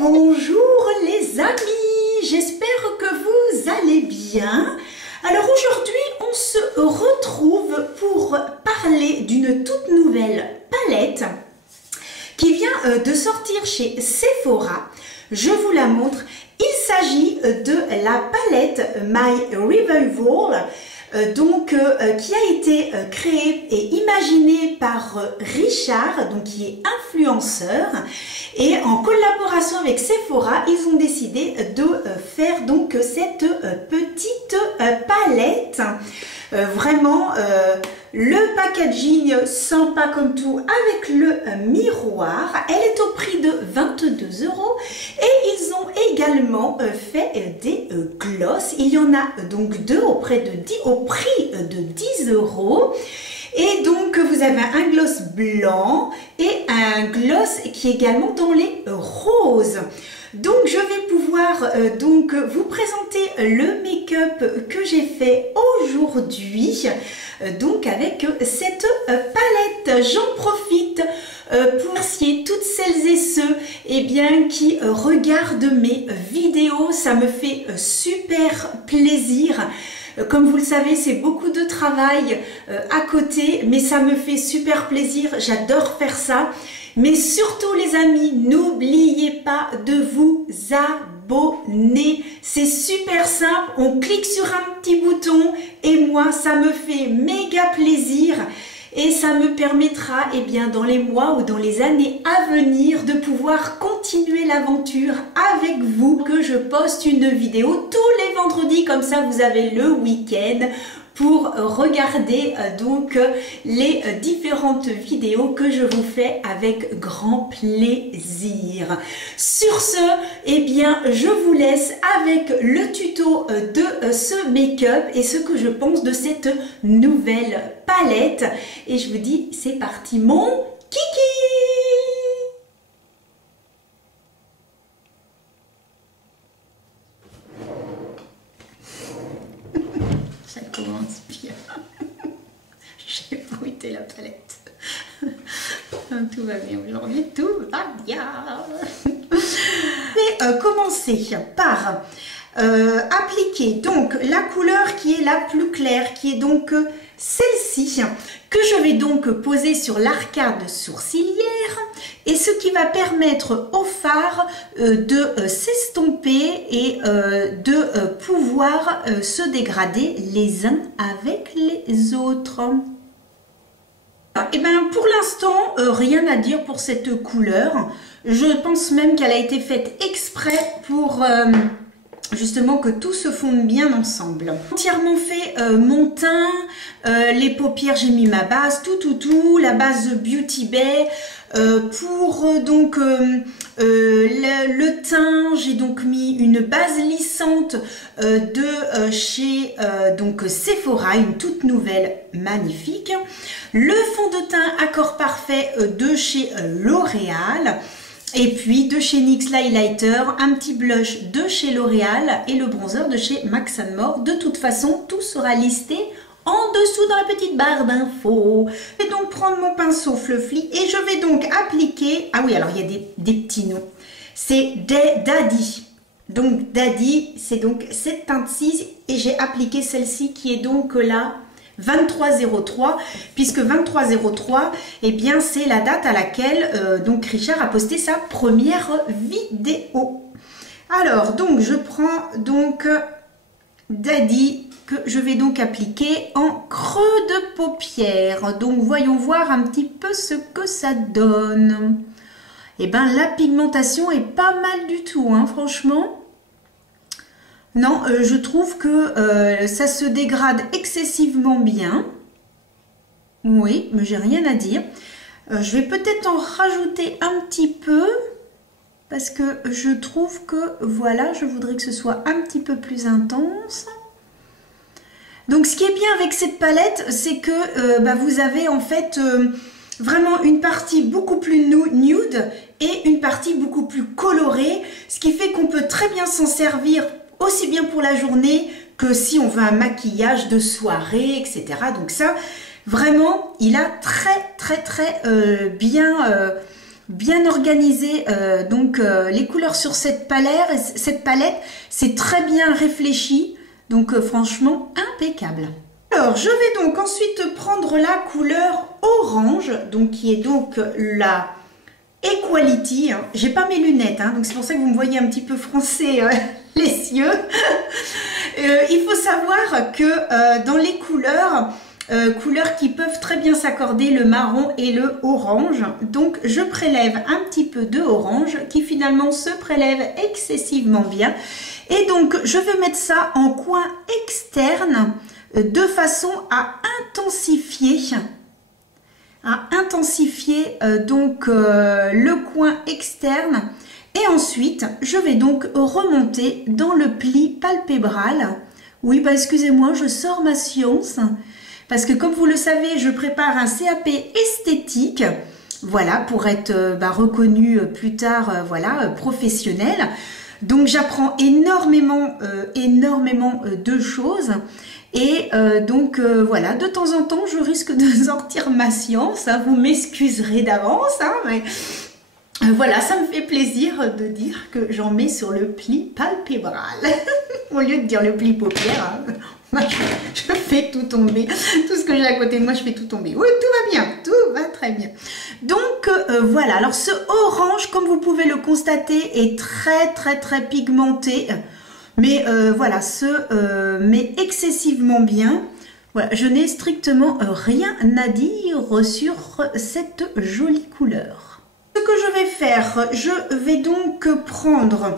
Bonjour les amis, j'espère que vous allez bien. Alors aujourd'hui on se retrouve pour parler d'une toute nouvelle palette qui vient de sortir chez Sephora. Je vous la montre, il s'agit de la palette My Revival. Qui a été créé et imaginé par Richard, donc qui est influenceur, et en collaboration avec Sephora, ils ont décidé de faire donc cette petite palette. Vraiment le packaging sympa comme tout avec le miroir. Elle est au prix de 22 € et ils ont également fait des glosses. Il y en a donc deux au prix de 10 €. Et donc vous avez un gloss blanc et un gloss qui est également dans les roses. Donc je vais pouvoir donc vous présenter le make-up que j'ai fait aujourd'hui donc avec cette palette. J'en profite pour remercier toutes celles et ceux qui regardent mes vidéos. Ça me fait super plaisir. Comme vous le savez, c'est beaucoup de travail à côté, mais ça me fait super plaisir. J'adore faire ça. Mais surtout les amis, n'oubliez pas de vous abonner. C'est super simple, on clique sur un petit bouton et moi ça me fait méga plaisir. Et ça me permettra dans les mois ou dans les années à venir de pouvoir continuer l'aventure avec vous, que je poste une vidéo tous les vendredis, comme ça vous avez le week-end pour regarder donc les différentes vidéos que je vous fais avec grand plaisir. Sur ce, je vous laisse avec le tuto de ce make-up et ce que je pense de cette nouvelle palette. Et je vous dis, c'est parti mon kiki! Ça commence bien. J'ai bruité la palette. Tout va bien aujourd'hui, tout va bien. Je vais commencer par appliquer donc la couleur qui est la plus claire, qui est donc celle-ci, que je vais donc poser sur l'arcade sourcilière, et ce qui va permettre au fard de s'estomper et de pouvoir se dégrader les uns avec les autres. Pour l'instant, rien à dire pour cette couleur. Je pense même qu'elle a été faite exprès pour justement que tout se fonde bien ensemble. Entièrement fait mon teint, les paupières, j'ai mis ma base, tout, la base Beauty Bay. Pour donc le teint, j'ai donc mis une base lissante de chez donc Sephora, une toute nouvelle, magnifique. Le fond de teint Accord Parfait de chez L'Oréal. Et puis de chez NYX l'highlighter, un petit blush de chez L'Oréal et le bronzer de chez Max & More. De toute façon, tout sera listé en dessous dans la petite barre d'infos. Je vais donc prendre mon pinceau Fluffy et je vais donc appliquer... Ah oui, alors il y a des petits noms. C'est Daddy. Donc Daddy, c'est donc cette teinte-ci et j'ai appliqué celle-ci qui est donc là... 2303, puisque 2303, c'est la date à laquelle donc Richard a posté sa première vidéo. Alors, donc, je prends donc Daddy, que je vais donc appliquer en creux de paupière. Donc, voyons voir un petit peu ce que ça donne. La pigmentation est pas mal du tout, hein, franchement. Non, je trouve que ça se dégrade excessivement bien. Oui, mais j'ai rien à dire. Je vais peut-être en rajouter un petit peu parce que je trouve que, voilà, je voudrais que ce soit un petit peu plus intense. Donc, ce qui est bien avec cette palette, c'est que vous avez en fait vraiment une partie beaucoup plus nude et une partie beaucoup plus colorée, ce qui fait qu'on peut très bien s'en servir aussi bien pour la journée que si on veut un maquillage de soirée, etc. Donc ça, vraiment, il a très bien bien organisé les couleurs sur cette palette, c'est très bien réfléchi, donc franchement impeccable. Alors je vais donc ensuite prendre la couleur orange, donc qui est donc la Equality. J'ai pas mes lunettes, donc c'est pour ça que vous me voyez un petit peu froncer les yeux. Il faut savoir que dans les couleurs qui peuvent très bien s'accorder, le marron et le orange. Donc je prélève un petit peu de orange qui finalement se prélève excessivement bien. Et donc je vais mettre ça en coin externe de façon à intensifier le coin externe. Et ensuite je vais donc remonter dans le pli palpébral. Oui, excusez-moi, je sors ma science. Parce que comme vous le savez, je prépare un CAP esthétique, voilà, pour être reconnu plus tard, professionnel. Donc j'apprends énormément de choses. Et voilà, de temps en temps, je risque de sortir ma science. Vous m'excuserez d'avance, mais voilà, ça me fait plaisir de dire que j'en mets sur le pli palpébral. Au lieu de dire le pli paupière, moi, je fais tout tomber. Tout ce que j'ai à côté de moi, je fais tout tomber. Oui, tout va bien, tout va très bien. Donc, voilà. Alors, ce orange, comme vous pouvez le constater, est très pigmenté. Mais voilà, mais excessivement bien. Voilà, je n'ai strictement rien à dire sur cette jolie couleur. Ce que je vais faire, je vais donc prendre...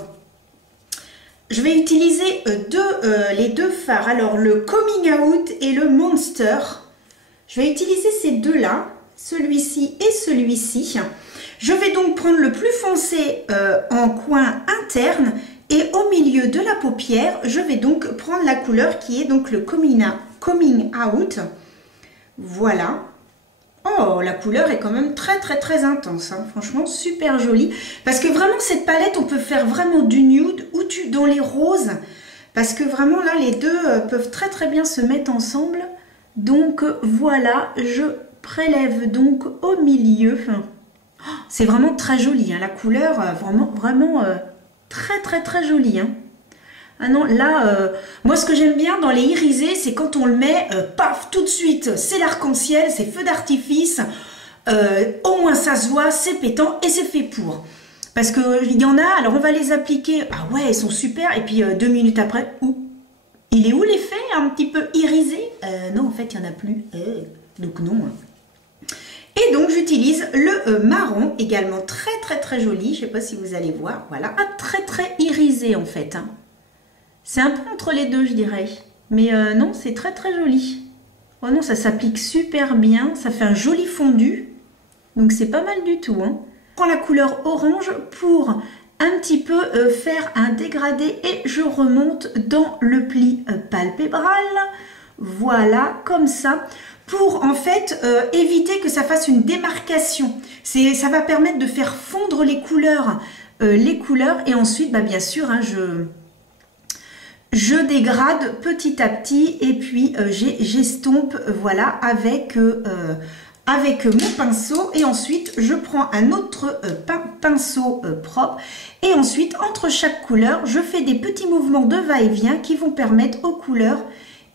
Je vais utiliser les deux fards, alors le Coming Out et le Monster. Je vais utiliser ces deux-là, celui-ci et celui-ci. Je vais donc prendre le plus foncé en coin interne et au milieu de la paupière, je vais donc prendre la couleur qui est donc le Coming Out. Voilà. Oh, la couleur est quand même très intense, franchement super jolie. Parce que vraiment cette palette, on peut faire vraiment du nude ou dans les roses. Parce que vraiment là, les deux peuvent très bien se mettre ensemble. Donc voilà, je prélève donc au milieu. C'est vraiment très joli, la couleur, vraiment très jolie. Ah non, là, moi ce que j'aime bien dans les irisés, c'est quand on le met, paf, tout de suite, c'est l'arc-en-ciel, c'est feu d'artifice, au moins ça se voit, c'est pétant et c'est fait pour. Parce qu'il y en a, alors on va les appliquer, ah ouais, ils sont super, et puis 2 minutes après, il est où l'effet un petit peu irisé? Non, en fait, il n'y en a plus, donc non. Et donc j'utilise le marron, également très joli, je ne sais pas si vous allez voir, voilà, très irisé en fait. C'est un peu entre les deux, je dirais. Mais non, c'est très joli. Oh non, ça s'applique super bien. Ça fait un joli fondu. Donc c'est pas mal du tout. Je prends la couleur orange pour un petit peu faire un dégradé et je remonte dans le pli palpébral. Voilà, comme ça. Pour en fait éviter que ça fasse une démarcation. Ça va permettre de faire fondre les couleurs. Et ensuite, bien sûr, je dégrade petit à petit et puis j'estompe voilà avec mon pinceau et ensuite je prends un autre pinceau propre et ensuite entre chaque couleur je fais des petits mouvements de va-et-vient qui vont permettre aux couleurs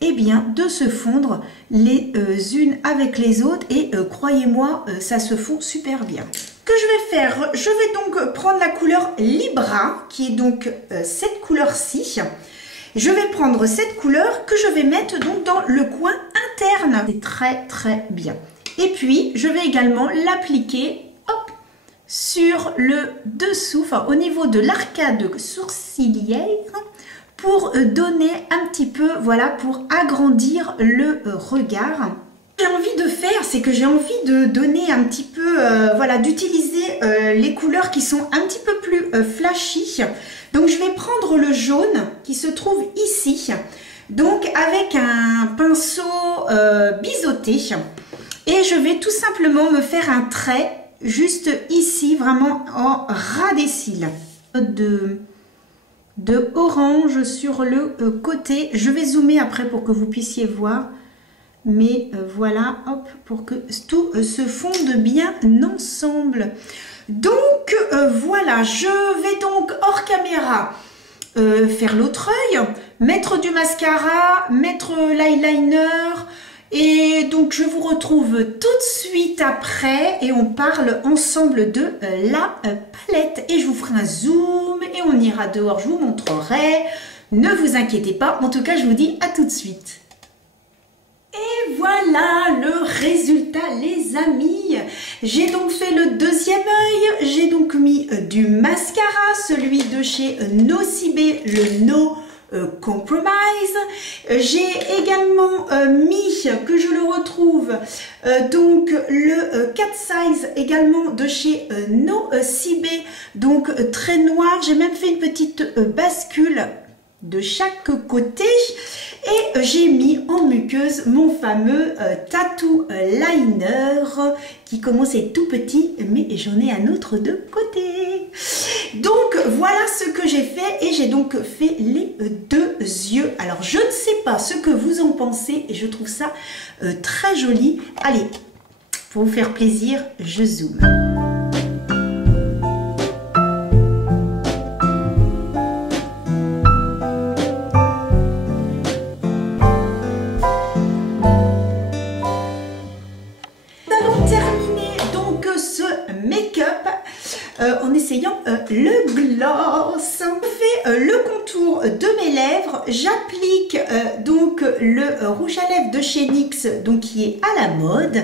de se fondre les unes avec les autres et croyez-moi ça se fond super bien. Que je vais faire, je vais donc prendre la couleur Libra qui est donc cette couleur-ci. Je vais prendre cette couleur que je vais mettre donc dans le coin interne. C'est très bien. Et puis, je vais également l'appliquer sur le dessous, au niveau de l'arcade sourcilière, pour donner un petit peu, voilà, pour agrandir le regard. Ce que j'ai envie de faire, c'est que j'ai envie de donner un petit peu, voilà, d'utiliser les couleurs qui sont un petit peu plus flashy. Donc je vais prendre le jaune qui se trouve ici, donc avec un pinceau biseauté et je vais tout simplement me faire un trait juste ici, vraiment en ras des cils. De orange sur le côté, je vais zoomer après pour que vous puissiez voir, mais voilà, hop, pour que tout se fonde bien ensemble. Donc voilà, je vais donc hors caméra faire l'autre œil, mettre du mascara, mettre l'eyeliner et donc je vous retrouve tout de suite après et on parle ensemble de la palette et je vous ferai un zoom et on ira dehors, je vous montrerai, ne vous inquiétez pas, en tout cas je vous dis à tout de suite. Et voilà le résultat les amis, j'ai donc fait le deuxième œil, j'ai donc mis du mascara, celui de chez Nocibé, le No Compromise. J'ai également mis, que je le retrouve, donc le Cat Size également de chez Nocibé, donc très noir, j'ai même fait une petite bascule de chaque côté et j'ai mis en muqueuse mon fameux tattoo liner qui commence à être tout petit mais j'en ai un autre de côté. Donc voilà ce que j'ai fait et j'ai donc fait les deux yeux. Alors je ne sais pas ce que vous en pensez et je trouve ça très joli. Allez, pour vous faire plaisir, je zoome. En essayant le gloss. Je fais le contour de mes lèvres, j'applique donc le rouge à lèvres de chez NYX, donc qui est à la mode,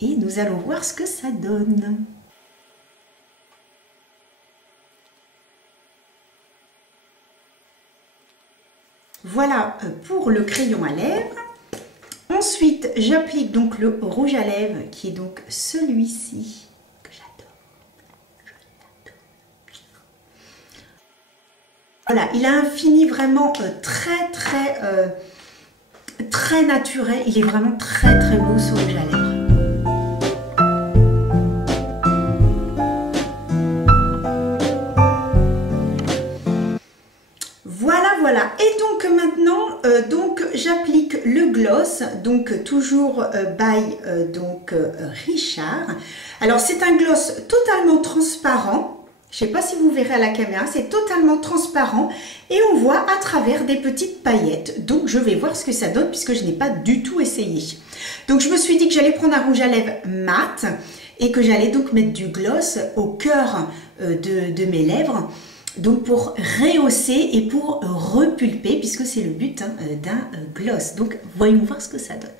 et nous allons voir ce que ça donne. Voilà pour le crayon à lèvres. Ensuite, j'applique donc le rouge à lèvres qui est donc celui-ci. Voilà, il a un fini vraiment très naturel. Il est vraiment très beau ce rouge à lèvres. Voilà. Et donc maintenant, j'applique le gloss, donc toujours by Richard. Alors c'est un gloss totalement transparent. Je ne sais pas si vous verrez à la caméra, c'est totalement transparent et on voit à travers des petites paillettes. Donc je vais voir ce que ça donne puisque je n'ai pas du tout essayé. Donc je me suis dit que j'allais prendre un rouge à lèvres mat et que j'allais donc mettre du gloss au cœur de mes lèvres. Donc pour rehausser et pour repulper puisque c'est le but d'un gloss. Donc voyons voir ce que ça donne.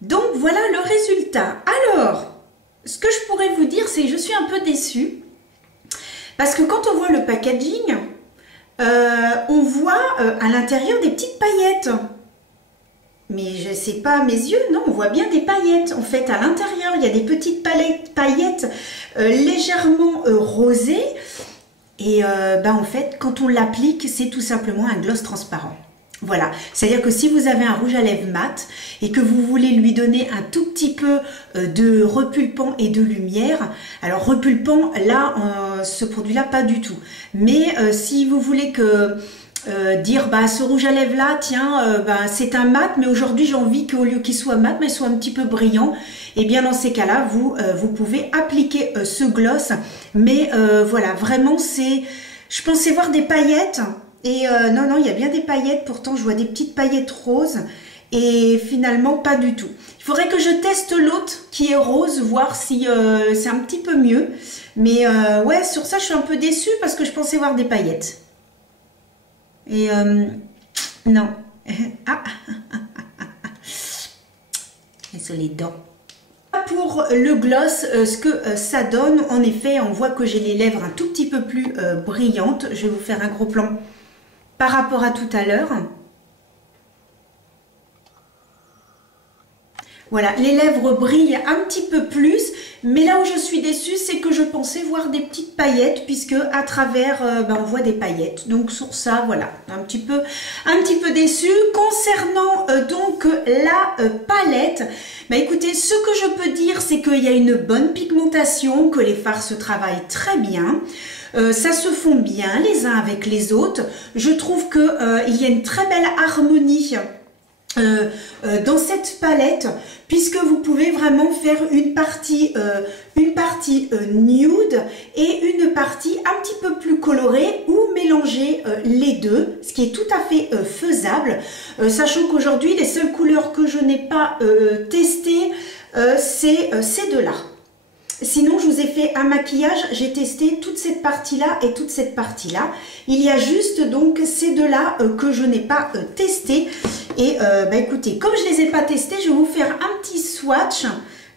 Donc voilà le résultat. Alors, ce que je pourrais vous dire, c'est que je suis un peu déçue. Parce que quand on voit le packaging, on voit à l'intérieur des petites paillettes. Mais je ne sais pas à mes yeux, non, on voit bien des paillettes. En fait, à l'intérieur, il y a des petites paillettes légèrement rosées. Et en fait, quand on l'applique, c'est tout simplement un gloss transparent. Voilà, c'est-à-dire que si vous avez un rouge à lèvres mat et que vous voulez lui donner un tout petit peu de repulpant et de lumière, alors repulpant, là, ce produit-là, pas du tout. Mais si vous voulez dire, ce rouge à lèvres là, tiens, c'est un mat, mais aujourd'hui j'ai envie qu'au lieu qu'il soit mat, mais il soit un petit peu brillant, et bien dans ces cas-là, vous pouvez appliquer ce gloss. Mais voilà, vraiment, je pensais voir des paillettes. Et non, il y a bien des paillettes, pourtant je vois des petites paillettes roses et finalement pas du tout. Il faudrait que je teste l'autre qui est rose, voir si c'est un petit peu mieux. Mais ouais, sur ça je suis un peu déçue parce que je pensais voir des paillettes. Et non. Ah. Et sur les dents. Pour le gloss, ce que ça donne, en effet, on voit que j'ai les lèvres un tout petit peu plus brillantes. Je vais vous faire un gros plan par rapport à tout à l'heure. Voilà, les lèvres brillent un petit peu plus, mais là où je suis déçue, c'est que je pensais voir des petites paillettes, puisque à travers, on voit des paillettes. Donc sur ça, voilà, un petit peu déçue. Concernant donc la palette, écoutez, ce que je peux dire, c'est qu'il y a une bonne pigmentation, que les fards se travaillent très bien. Ça se fond bien les uns avec les autres. Je trouve qu'il y a une très belle harmonie dans cette palette, puisque vous pouvez vraiment faire une partie nude et une partie un petit peu plus colorée, ou mélanger les deux, ce qui est tout à fait faisable, sachant qu'aujourd'hui les seules couleurs que je n'ai pas testées, c'est ces deux-là. Sinon, je vous ai fait un maquillage, j'ai testé toute cette partie-là et toute cette partie-là. Il y a juste donc ces deux-là que je n'ai pas testé. Et écoutez, comme je ne les ai pas testés, je vais vous faire un petit swatch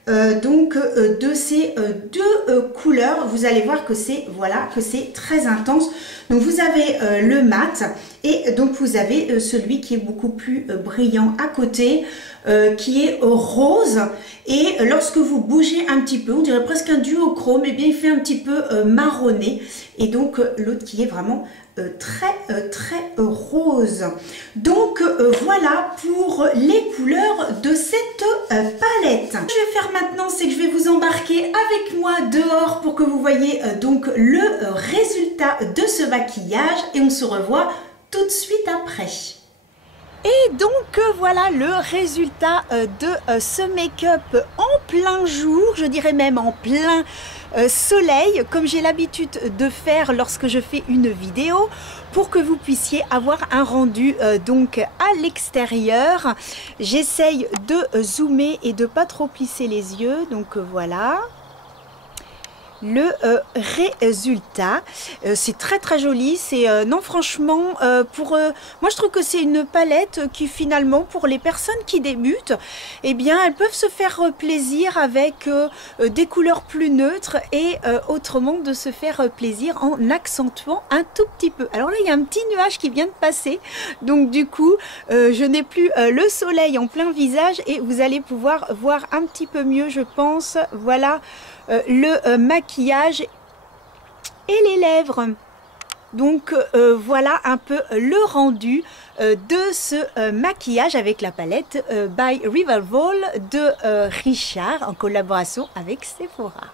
de ces deux couleurs. Vous allez voir que c'est très intense. Donc vous avez le mat et donc vous avez celui qui est beaucoup plus brillant à côté, qui est rose, et lorsque vous bougez un petit peu, on dirait presque un duochrome, et bien il fait un petit peu marronné, et donc l'autre qui est vraiment très rose. Donc voilà pour les couleurs de cette palette. Ce que je vais faire maintenant, c'est que je vais vous embarquer avec moi dehors pour que vous voyez donc le résultat de ce maquillage, et on se revoit tout de suite après. Et donc voilà le résultat de ce make-up en plein jour, je dirais même en plein soleil, comme j'ai l'habitude de faire lorsque je fais une vidéo, pour que vous puissiez avoir un rendu donc à l'extérieur. J'essaye de zoomer et de pas trop plisser les yeux, donc voilà le résultat. C'est très joli. C'est non, franchement, moi je trouve que c'est une palette qui finalement, pour les personnes qui débutent, eh bien elles peuvent se faire plaisir avec des couleurs plus neutres, et autrement de se faire plaisir en accentuant un tout petit peu. Alors là, il y a un petit nuage qui vient de passer, donc du coup je n'ai plus le soleil en plein visage, et vous allez pouvoir voir un petit peu mieux, je pense. Voilà le maquillage et les lèvres. Donc voilà un peu le rendu de ce maquillage avec la palette by Revival de Richard, en collaboration avec Sephora.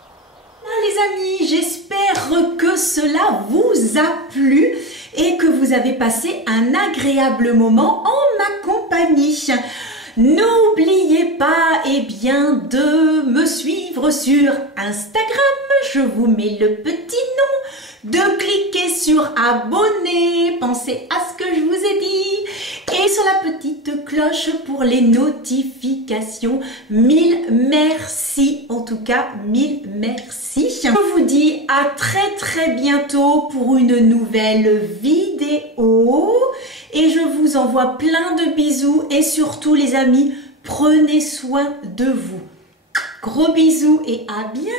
Les amis, j'espère que cela vous a plu et que vous avez passé un agréable moment en ma compagnie. N'oubliez pas de me suivre sur Instagram, je vous mets le petit nom, de cliquer sur abonner, pensez à ce que je vous ai dit, et sur la petite cloche pour les notifications. Mille merci, en tout cas mille merci. Je vous dis à très bientôt pour une nouvelle vidéo. Et je vous envoie plein de bisous, et surtout les amis, prenez soin de vous. Gros bisous et à bientôt.